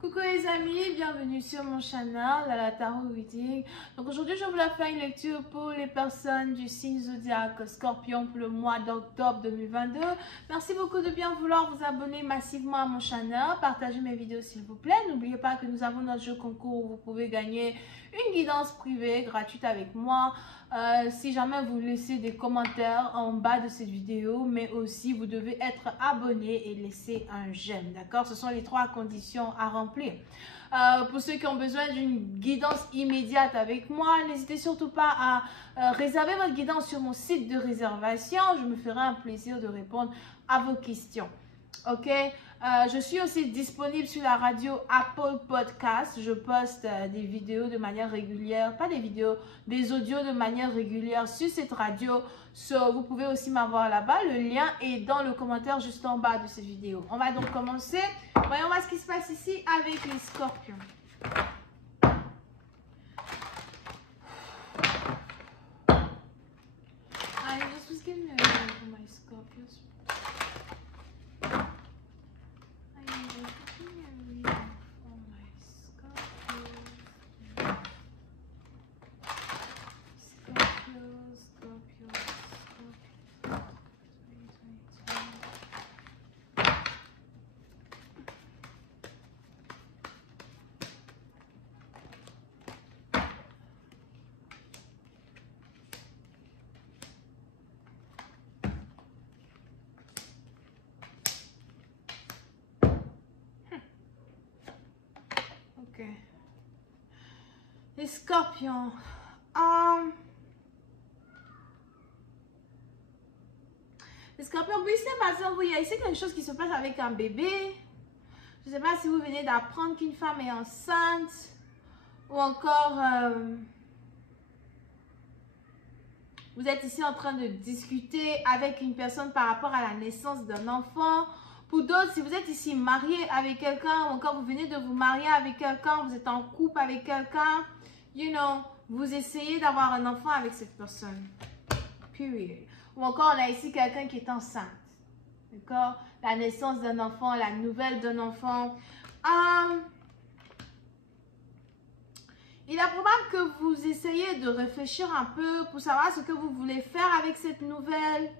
Coucou les amis, bienvenue sur mon channel, la Tarot Reading. Donc aujourd'hui, je voulais faire une lecture pour les personnes du signe zodiaque Scorpion pour le mois d'octobre 2022. Merci beaucoup de bien vouloir vous abonner massivement à mon channel, partagez mes vidéos s'il vous plaît. N'oubliez pas que nous avons notre jeu concours où vous pouvez gagner une guidance privée gratuite avec moi. Si jamais vous laissez des commentaires en bas de cette vidéo, mais aussi vous devez être abonné et laisser un j'aime, d'accord? Ce sont les 3 conditions à remplir. Pour ceux qui ont besoin d'une guidance immédiate avec moi, n'hésitez surtout pas à réserver votre guidance sur mon site de réservation. Je me ferai un plaisir de répondre à vos questions. Ok, je suis aussi disponible sur la radio Apple Podcast. Je poste des vidéos de manière régulière, pas des vidéos, des audios de manière régulière sur cette radio. Vous pouvez aussi m'avoir là-bas. Le lien est dans le commentaire juste en bas de cette vidéo. On va donc commencer. Voyons voir ce qui se passe ici avec les scorpions. I just was getting ready for my scorpions. Les scorpions. Les scorpions, oui, c'est par exemple, il y a ici quelque chose qui se passe avec un bébé. Je ne sais pas si vous venez d'apprendre qu'une femme est enceinte. Ou encore, vous êtes ici en train de discuter avec une personne par rapport à la naissance d'un enfant. Pour d'autres, si vous êtes ici marié avec quelqu'un, ou encore vous venez de vous marier avec quelqu'un, vous êtes en couple avec quelqu'un, vous essayez d'avoir un enfant avec cette personne. Period. Ou encore, on a ici quelqu'un qui est enceinte. D'accord? La naissance d'un enfant, la nouvelle d'un enfant. Il est probable que vous essayez de réfléchir un peu pour savoir ce que vous voulez faire avec cette nouvelle.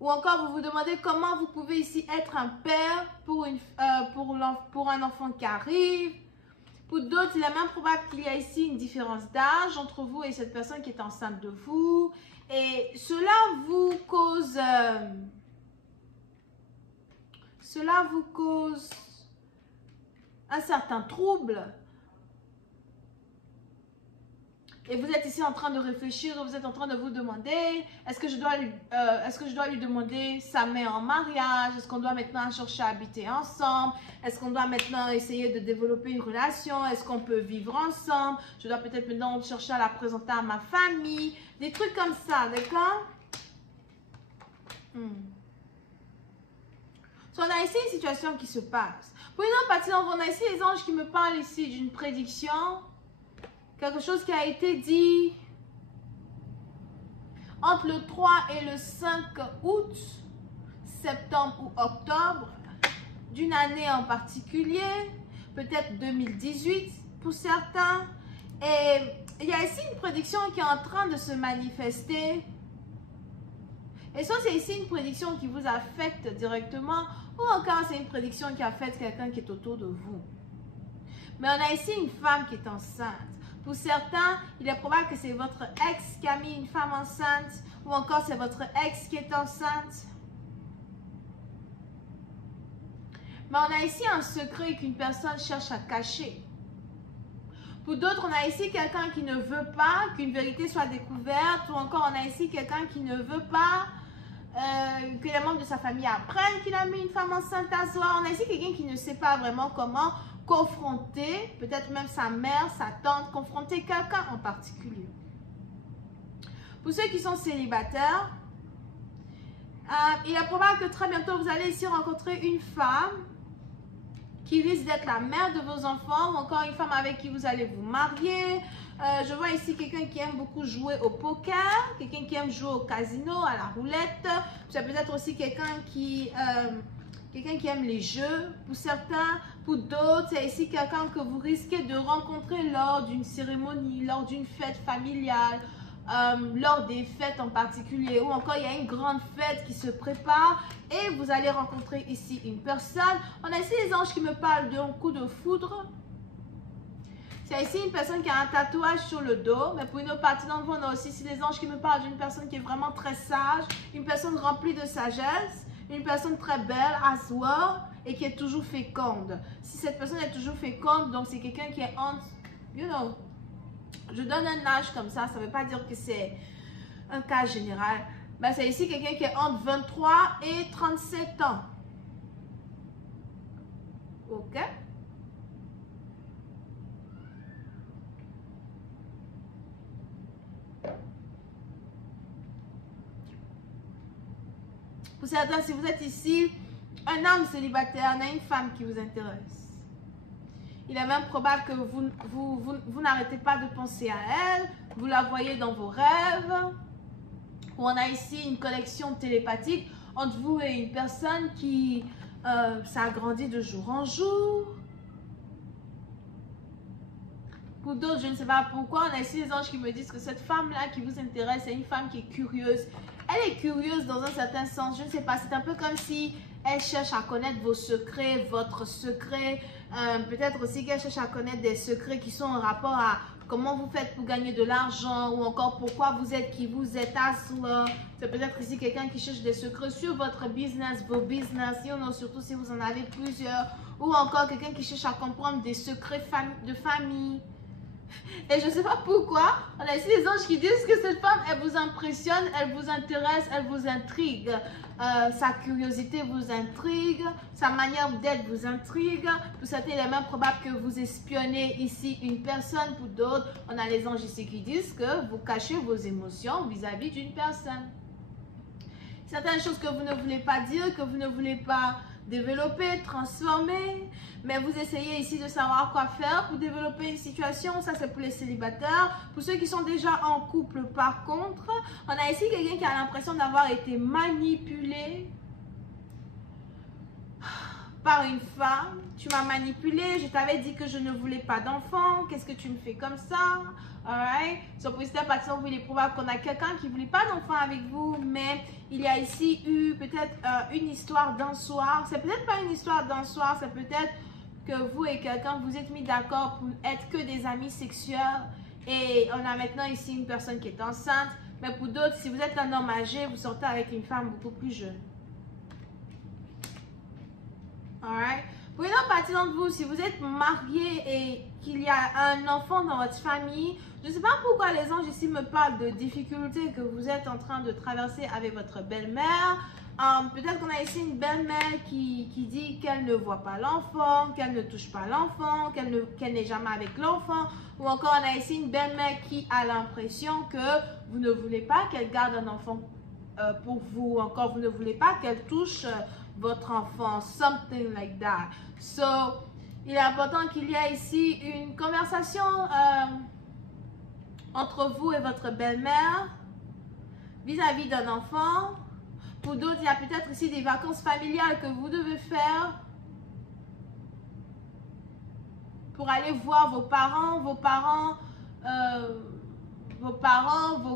Ou encore, vous vous demandez comment vous pouvez ici être un père pour un enfant qui arrive. Pour d'autres, il est même probable qu'il y a ici une différence d'âge entre vous et cette personne qui est enceinte de vous. Et cela vous cause un certain trouble. Et vous êtes ici en train de réfléchir, vous êtes en train de vous demander, est-ce que je dois lui demander sa main en mariage? Est-ce qu'on doit maintenant chercher à habiter ensemble? Est-ce qu'on doit maintenant essayer de développer une relation? Est-ce qu'on peut vivre ensemble? Je dois peut-être maintenant chercher à la présenter à ma famille. Des trucs comme ça, d'accord? So, on a ici une situation qui se passe. Pour une autre partie, on a ici les anges qui me parlent ici d'une prédiction. Quelque chose qui a été dit entre le 3 et le 5 août, septembre ou octobre, d'une année en particulier, peut-être 2018 pour certains. Et il y a ici une prédiction qui est en train de se manifester. Et soit c'est ici une prédiction qui vous affecte directement, ou encore c'est une prédiction qui affecte quelqu'un qui est autour de vous. Mais on a ici une femme qui est enceinte. Pour certains, il est probable que c'est votre ex qui a mis une femme enceinte ou encore c'est votre ex qui est enceinte. Mais on a ici un secret qu'une personne cherche à cacher. Pour d'autres, on a ici quelqu'un qui ne veut pas qu'une vérité soit découverte ou encore on a ici quelqu'un qui ne veut pas que les membres de sa famille apprennent qu'il a mis une femme enceinte à soi. On a ici quelqu'un qui ne sait pas vraiment comment confronter, peut-être même sa mère, sa tante, confronter quelqu'un en particulier. Pour ceux qui sont célibataires, il est probable que très bientôt vous allez ici rencontrer une femme qui risque d'être la mère de vos enfants ou encore une femme avec qui vous allez vous marier. Je vois ici quelqu'un qui aime beaucoup jouer au poker, quelqu'un qui aime jouer au casino, à la roulette. C'est peut-être aussi quelqu'un qui quelqu'un qui aime les jeux. Pour certains, pour d'autres, c'est ici quelqu'un que vous risquez de rencontrer lors d'une cérémonie, lors d'une fête familiale, lors des fêtes en particulier, ou encore il y a une grande fête qui se prépare et vous allez rencontrer ici une personne. On a ici les anges qui me parlent d'un coup de foudre. C'est ici une personne qui a un tatouage sur le dos, mais pour une autre partie d'entre vous, on a aussi ici les anges qui me parlent d'une personne qui est vraiment très sage, une personne remplie de sagesse, une personne très belle, as well, et qui est toujours féconde. Si cette personne est toujours féconde, donc c'est quelqu'un qui est entre, you know, je donne un âge comme ça ne veut pas dire que c'est un cas général. Ben, c'est ici quelqu'un qui est entre 23 et 37 ans. Ok? Pour certains, si vous êtes ici, un homme célibataire, on a une femme qui vous intéresse. Il est même probable que vous n'arrêtez pas de penser à elle. Vous la voyez dans vos rêves. On a ici une connexion télépathique entre vous et une personne qui s'agrandit de jour en jour. Pour d'autres, je ne sais pas pourquoi, on a ici les anges qui me disent que cette femme-là qui vous intéresse est une femme qui est curieuse. Elle est curieuse dans un certain sens, je ne sais pas, c'est un peu comme si elle cherche à connaître vos secrets, votre secret. Peut-être aussi qu'elle cherche à connaître des secrets qui sont en rapport à comment vous faites pour gagner de l'argent ou encore pourquoi vous êtes qui vous êtes. C'est peut-être ici quelqu'un qui cherche des secrets sur votre business, vos business, surtout si vous en avez plusieurs. Ou encore quelqu'un qui cherche à comprendre des secrets de famille. Et je ne sais pas pourquoi, on a ici les anges qui disent que cette femme, elle vous impressionne, elle vous intéresse, elle vous intrigue. Sa curiosité vous intrigue, sa manière d'être vous intrigue. Pour certains, il est même probable que vous espionnez ici une personne. Pour d'autres, on a les anges ici qui disent que vous cachez vos émotions vis-à-vis d'une personne. Certaines choses que vous ne voulez pas dire, que vous ne voulez pas développer, transformer, mais vous essayez ici de savoir quoi faire pour développer une situation. Ça, c'est pour les célibataires. Pour ceux qui sont déjà en couple, par contre, on a ici quelqu'un qui a l'impression d'avoir été manipulé par une femme. Tu m'as manipulé, je t'avais dit que je ne voulais pas d'enfant, qu'est-ce que tu me fais comme ça? Alright, so pour cette personne, il est probable qu'on a quelqu'un qui ne voulait pas d'enfant avec vous, mais il y a ici eu peut-être une histoire d'un soir. C'est peut-être pas une histoire d'un soir, c'est peut-être que vous et quelqu'un vous êtes mis d'accord pour être que des amis sexuels. Et on a maintenant ici une personne qui est enceinte. Mais pour d'autres, si vous êtes un homme âgé, vous sortez avec une femme beaucoup plus jeune. Alright. Pour une autre partie d'entre vous, si vous êtes marié et qu'il y a un enfant dans votre famille, je ne sais pas pourquoi les anges ici me parlent de difficultés que vous êtes en train de traverser avec votre belle-mère. Peut-être qu'on a ici une belle-mère qui dit qu'elle ne voit pas l'enfant, qu'elle ne touche pas l'enfant, qu'elle n'est jamais avec l'enfant. Ou encore on a ici une belle-mère qui a l'impression que vous ne voulez pas qu'elle garde un enfant pour vous. Encore vous ne voulez pas qu'elle touche votre enfant, something like that. So, il est important qu'il y ait ici une conversation entre vous et votre belle-mère vis-à-vis d'un enfant. Pour d'autres, il y a peut-être ici des vacances familiales que vous devez faire pour aller voir vos parents, vos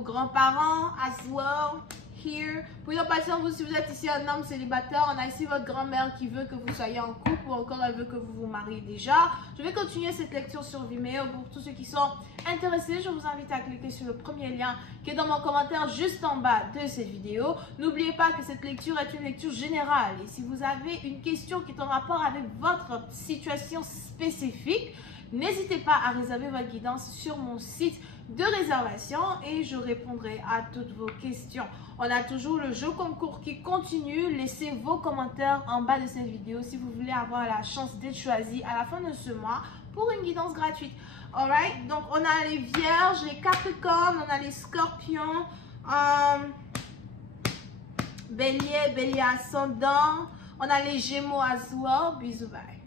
grands-parents as well. Here. Pour une partie d'entre vous, si vous êtes ici un homme célibataire, on a ici votre grand-mère qui veut que vous soyez en couple ou encore elle veut que vous vous mariez déjà. Je vais continuer cette lecture sur Vimeo. Pour tous ceux qui sont intéressés, je vous invite à cliquer sur le premier lien qui est dans mon commentaire juste en bas de cette vidéo. N'oubliez pas que cette lecture est une lecture générale et si vous avez une question qui est en rapport avec votre situation spécifique, n'hésitez pas à réserver votre guidance sur mon site de réservation et je répondrai à toutes vos questions. On a toujours le jeu concours qui continue. Laissez vos commentaires en bas de cette vidéo si vous voulez avoir la chance d'être choisi à la fin de ce mois pour une guidance gratuite. Alright, donc on a les vierges, les capricornes, on a les scorpions, bélier ascendant, on a les gémeaux as well. Bisous, bye.